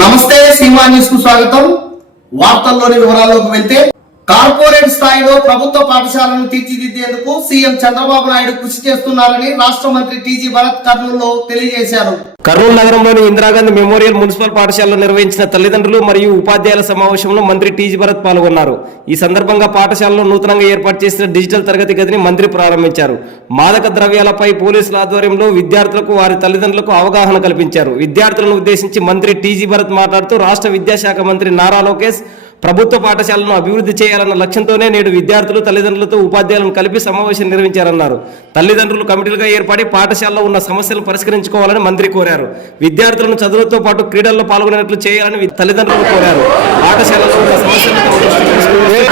నమస్తే సీమా న్యూస్కు స్వాగతం. వార్తల్లోని వివరాల్లోకి వెళ్తే కార్పొరేట్ స్థాయిలో ప్రభుత్వ పాఠశాలను తీర్చిదిద్దేందుకు సీఎం చంద్రబాబు నాయుడు కృషి చేస్తున్నారని రాష్ట్ర మంత్రి టీజీ భరత్ కర్నూలులో తెలియజేశారు. కర్నూలు నగరంలోని ఇందిరాగాంధీ మెమోరియల్ మున్సిపల్ పాఠశాలలో నిర్వహించిన తల్లిదండ్రులు మరియు ఉపాధ్యాయుల సమావేశంలో మంత్రి టీజీ భరత్ పాల్గొన్నారు. ఈ సందర్భంగా పాఠశాలలో నూతనంగా ఏర్పాటు చేసిన డిజిటల్ తరగతి గదిని మంత్రి ప్రారంభించారు. మాదక ద్రవ్యాలపై పోలీసుల ఆధ్వర్యంలో విద్యార్థులకు వారి తల్లిదండ్రులకు అవగాహన కల్పించారు. విద్యార్థులను ఉద్దేశించి మంత్రి టీజీ భరత్ మాట్లాడుతూ రాష్ట్ర విద్యాశాఖ మంత్రి నారా లోకేష్ ప్రభుత్వ పాఠశాలను అభివృద్ధి చేయాలన్న లక్ష్యంతోనే నేడు విద్యార్థులు తల్లిదండ్రులతో ఉపాధ్యాయులను కలిపి సమావేశం నిర్వహించారన్నారు. తల్లిదండ్రులు కమిటీలుగా ఏర్పడి పాఠశాలలో ఉన్న సమస్యలను పరిష్కరించుకోవాలని మంత్రి కోరారు. విద్యార్థులను చదువులతో పాటు క్రీడల్లో పాల్గొనేట్లు చేయాలని తల్లిదండ్రులు కోరారు. పాఠశాలలో ఉన్న సమస్యలను తమ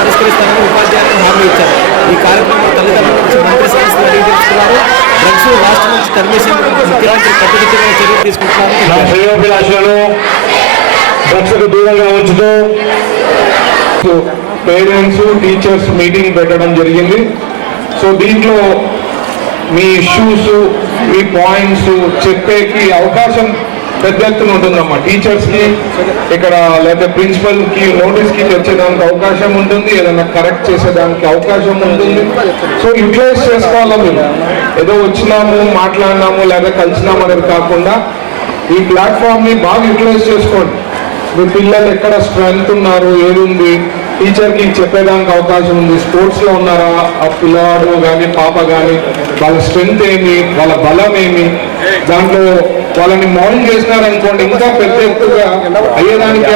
పరిష్కరిస్తారని ఉపాధ్యాయులకు హామీ ఇచ్చారు. ఈ కార్యక్రమంలో తల్లిదండ్రుల నుంచి మంత్రి సమస్యలు అడిగి తెలుసుకున్నారు. డ్రగ్స్ రాష్ట్రం నుంచి తరిమేసేందుకు ముఖ్యమంత్రి కట్టుదిట్టమైన చర్యలు తీసుకుంటున్నారు శ్రేయోభిలాషులను దూరంగా ఉంచుతూ పేరెంట్స్ టీచర్స్ మీటింగ్ పెట్టడం జరిగింది. సో దీంట్లో మీ ఇష్యూస్ మీ పాయింట్స్ చెప్పేకి అవకాశం పెద్ద ఎత్తున ఉంటుందమ్మా టీచర్స్కి ఇక్కడ లేదా ప్రిన్సిపల్కి నోటీస్కి తెచ్చేదానికి అవకాశం ఉంటుంది. ఏదైనా కరెక్ట్ చేసేదానికి అవకాశం ఉంటుంది. సో యూటిలైజ్ చేసుకోవాలా మీరు ఏదో వచ్చినాము మాట్లాడినాము లేదా కలిసినాము అనేది కాకుండా ఈ ప్లాట్ఫామ్ని బాగా యూటిలైజ్ చేసుకోండి. మీ పిల్లలు ఎక్కడ స్ట్రెంగ్త్ ఉన్నారు ఏది టీచర్కి చెప్పేదానికి అవకాశం ఉంది. స్పోర్ట్స్లో ఉన్నారా? ఆ పిల్లవాడు కానీ పాప కానీ వాళ్ళ స్ట్రెంగ్త్ ఏమి? వాళ్ళ బలం ఏమి? దాంట్లో వాళ్ళని మౌల్డ్ చేసినారనుకోండి ఇంకా పెద్ద ఎత్తుగా అయ్యేదానికి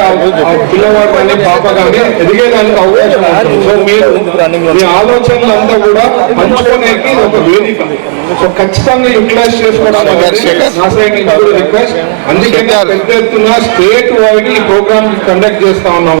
పిల్లవాడు కానీ పాప కానీ ఎదిగేదానికి అవకాశం సో మీరు మీ ఆలోచనలు అంతా కూడా పంచుకోనేకి ఇది ఒక వేదిక. సో ఖచ్చితంగా యూటిలైజ్ చేసుకోవడం అనేది నా సైడ్ నుంచి కూడా రిక్వెస్ట్ అందుకే పెద్ద ఎత్తున స్టేట్ వైడ్ ఈ ప్రోగ్రామ్ కండక్ట్ చేస్తా ఉన్నాం.